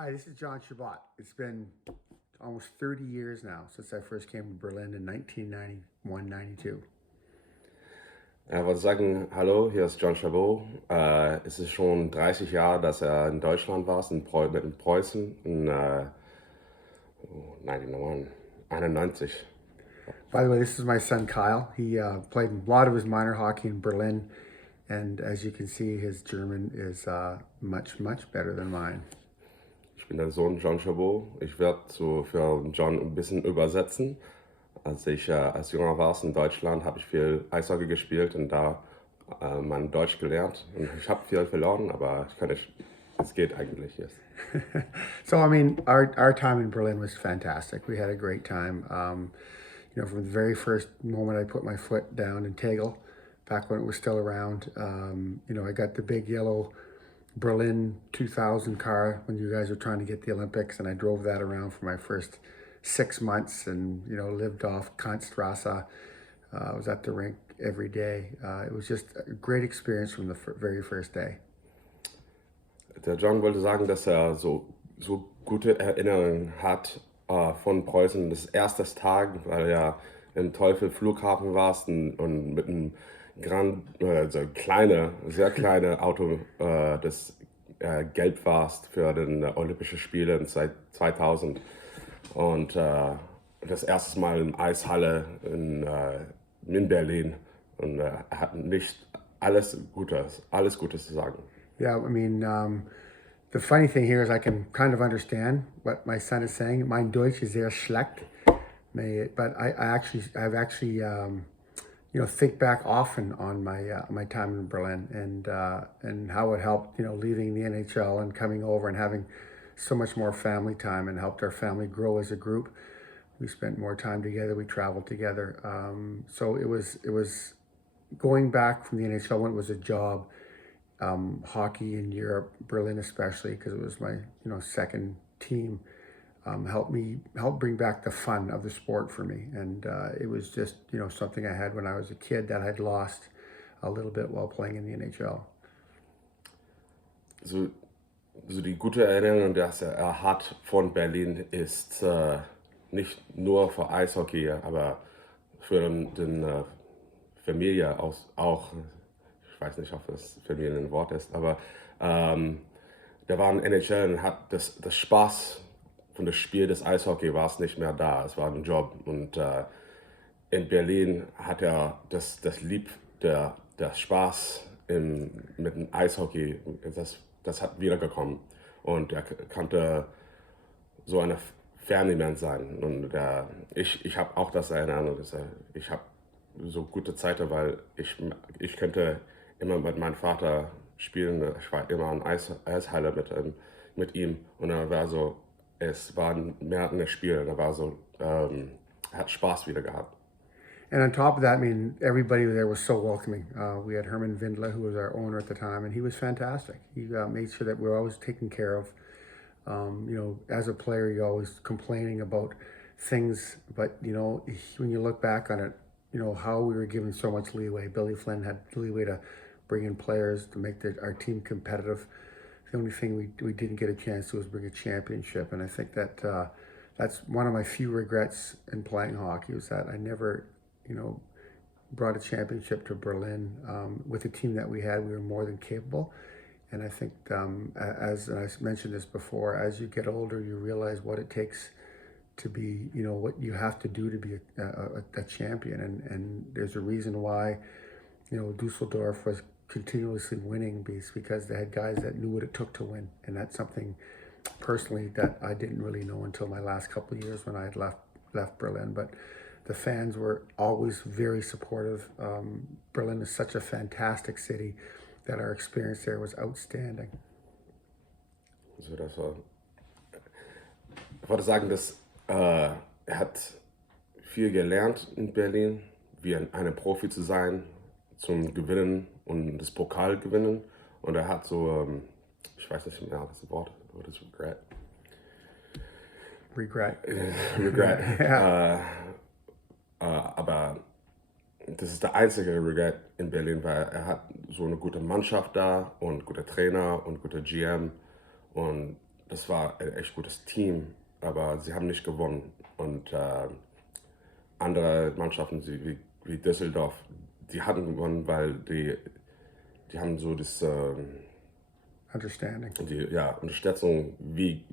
Hi, this is John Chabot. It's been almost 30 years now since I first came to Berlin in 1991-92. Er wollte sagen, hallo, hier ist John Chabot. Es ist schon 30 Jahre, dass er in Deutschland war, in Preußen, in 91. By the way, this is my son Kyle. He played a lot of his minor hockey in Berlin, and as you can see, his German is much, much better than mine. Ich bin der Sohn John Chabot. Ich werde für John ein bisschen übersetzen. Als ich als Junger war in Deutschland, habe ich viel Eishockey gespielt und da mein Deutsch gelernt. Und ich habe viel verloren, aber es geht eigentlich jetzt. So, I mean, our time in Berlin was fantastic. We had a great time. From the very first moment I put my foot down in Tegel, back when it was still around, I got the big yellow Berlin 2000 car when you guys were trying to get the Olympics, and I drove that around for my first 6 months and, lived off Kantstrasse. I was at the rink every day. It was just a great experience from the very first day. Der John wollte sagen, dass er so gute Erinnerungen hat von Preußen des ersten Tages, weil er im Teufel Flughafen warst und mit einem sehr kleine Auto, das gelb warst für den Olympischen Spiele seit 2000 und das erste Mal in Eishalle in Berlin und er hat nicht alles Gutes zu sagen. Yeah, I mean, the funny thing here is I can kind of understand what my son is saying. Mein Deutsch ist sehr schlecht, but I've actually think back often on my time in Berlin and how it helped, leaving the NHL and coming over and having so much more family time and helped our family grow as a group. We spent more time together. We traveled together. So it was going back from the NHL when it was a job. Hockey in Europe, Berlin especially, because it was my second team, helped bring back the fun of the sport for me, and it was just something I had when I was a kid that I'd lost a little bit while playing in the NHL. So die gute Erinnerung, dass er hat von Berlin ist nicht nur für Eishockey, aber für den Familie auch. Ich weiß nicht, ob das Familie ein Wort ist, aber der war in NHL und hat das Spaß von dem Spiel des Eishockey war es nicht mehr da. Es war ein Job und in Berlin hat er das Lieb, der Spaß mit dem Eishockey, das hat wiedergekommen und er konnte so ein Fernjemand sein und ich habe auch das Erinnerung, dass ich habe so gute Zeiten, weil ich könnte immer mit meinem Vater spielen. Ich war immer in Eishalle mit ihm und es war mehr ein Spiel. Hat Spaß wieder gehabt. And on top of that, I mean, everybody there was so welcoming. We had Herman Windler, who was our owner at the time, and he was fantastic. He made sure that we were always taken care of. As a player, you're always complaining about things, but when you look back on it, how we were given so much leeway. Billy Flynn had leeway to bring in players to make our team competitive. The only thing we didn't get a chance to was bring a championship, and I think that that's one of my few regrets in playing hockey, was that I never, brought a championship to Berlin. With the team that we had, we were more than capable, and I think as I mentioned this before, as you get older, you realize what it takes to be, what you have to do to be a champion, and there's a reason why, Dusseldorf was continuously winning because they had guys that knew what it took to win, and that's something personally that I didn't really know until my last couple of years when I had left Berlin. But the fans were always very supportive. Berlin is such a fantastic city that our experience there was outstanding. Also ich wollte sagen, dass er hat viel gelernt in Berlin, wie ein Profi zu sein, zum Gewinnen und das Pokal gewinnen. Und er hat ich weiß nicht mehr das Wort, what is regret? Regret. Ja. Aber das ist der einzige Regret in Berlin, weil er hat so eine gute Mannschaft da und gute Trainer und gute GM und das war ein echt gutes Team, aber sie haben nicht gewonnen. Und andere Mannschaften wie Düsseldorf, die hatten gewonnen, weil die haben so Understanding. die Unterstützung, wie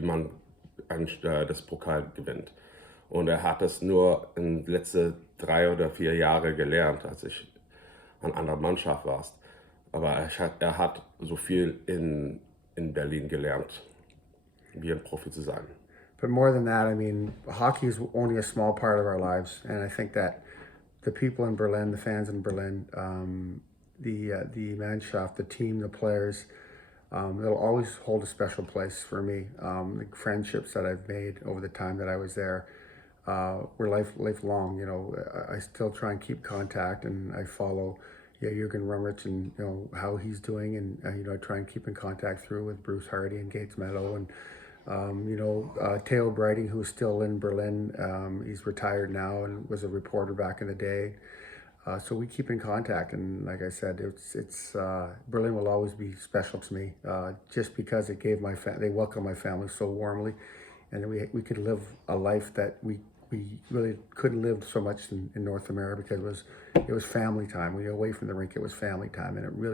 man das Pokal gewinnt. Und er hat das nur in den letzten 3 oder 4 Jahre gelernt, als ich an einer Mannschaft war. Aber er hat so viel in Berlin gelernt, wie ein Profi zu sein. But more than that, I mean, hockey is only a small part of our lives, and I think that the people in Berlin, the fans in Berlin, the Mannschaft, the team, the players, they'll always hold a special place for me. The friendships that I've made over the time that I was there were lifelong. You know, I still try and keep contact, and I follow Jürgen Rumrich and how he's doing, and I try and keep in contact through with Bruce Hardy and Gates Meadow and. Theo Breiting, who's still in Berlin, he's retired now and was a reporter back in the day. So we keep in contact, and like I said, it's Berlin will always be special to me, just because it gave they welcomed my family so warmly, and we could live a life that we really couldn't live so much in North America, because it was family time. We were away from the rink, it was family time, and we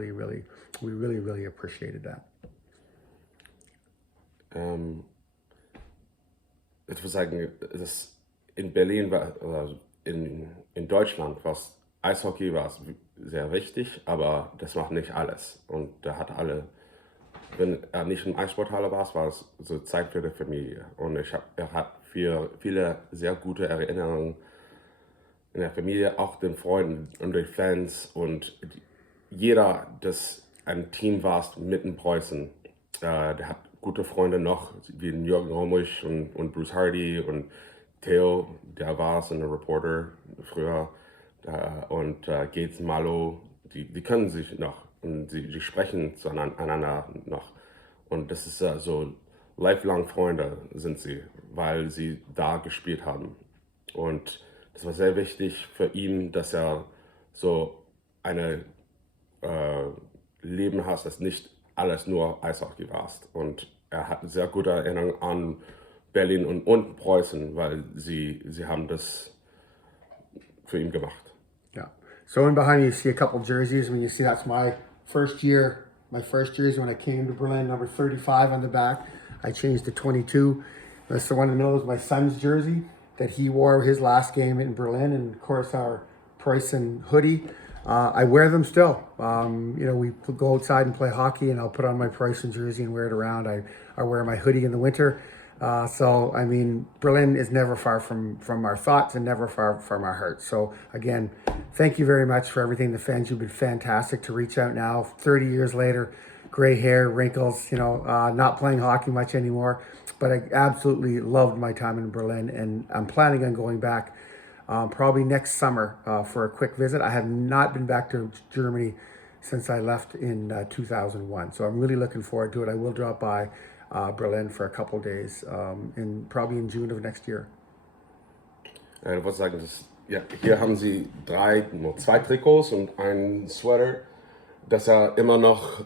really appreciated that. Ich würde sagen, in Berlin in Deutschland Eishockey war sehr wichtig, aber das war nicht alles. Und da hat wenn er nicht in Eissporthalle war es so Zeit für die Familie. Und er hat viele sehr gute Erinnerungen in der Familie, auch den Freunden und den Fans und jeder, das ein Team war mit in Preußen, der hat gute Freunde noch, wie Jürgen Rumrich und Bruce Hardy und Theo, der war es, ein Reporter früher, und Gates Meadow, die können sich noch und sie sprechen zueinander noch. Und das ist so lifelong Freunde sind sie, weil sie da gespielt haben. Und das war sehr wichtig für ihn, dass er so eine Leben hat, das nicht alles nur Eishockey warst. Und er hat sehr gute Erinnerungen an Berlin und Preußen, weil sie haben das für ihn gemacht. Yeah. So in behind you see a couple jerseys. When you see that's my first jersey when I came to Berlin, number 35 on the back. I changed to 22. That's the one in the middle is my son's jersey that he wore his last game in Berlin, and of course our Preußen hoodie. I wear them still. We go outside and play hockey, and I'll put on my Preußen jersey and wear it around. I wear my hoodie in the winter. So, I mean, Berlin is never far from our thoughts and never far from our hearts. So, again, thank you very much for everything. The fans, you've been fantastic to reach out now, 30 years later, gray hair, wrinkles, not playing hockey much anymore. But I absolutely loved my time in Berlin, and I'm planning on going back probably next summer for a quick visit. I have not been back to Germany since I left in 2001. So I'm really looking forward to it. I will drop by Berlin for a couple days, probably in June of next year. Ich wollte sagen, hier haben sie nur 2 Trikots und ein Sweater, das er immer noch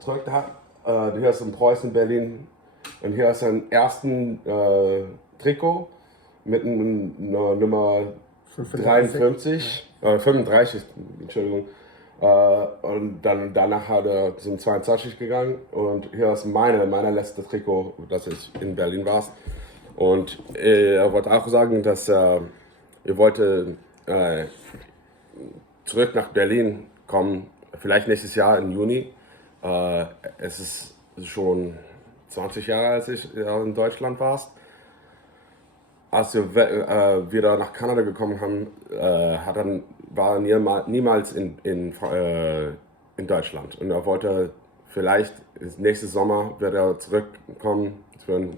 trägt hat. Hier ist ein Preußen Berlin und hier ist ein ersten Trikot mit einer Nummer 35, 35, Entschuldigung. Und dann danach hat er zum 22 gegangen und hier ist meine letzte Trikot, das ich in Berlin war. Und er wollte auch sagen, dass er wollte zurück nach Berlin kommen, vielleicht nächstes Jahr im Juni. Es ist schon 20 Jahre, als ich in Deutschland war. Als wir wieder nach Kanada gekommen haben, war er niemals in Deutschland. Und er wollte vielleicht nächsten Sommer wird er zurückkommen für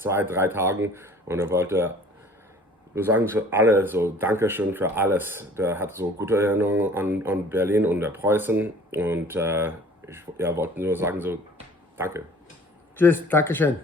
2-3 Tagen. Und er wollte nur sagen für alle so Dankeschön für alles. Der hat so gute Erinnerungen an Berlin und der Preußen. Und wollte nur sagen so Danke. Tschüss, Dankeschön.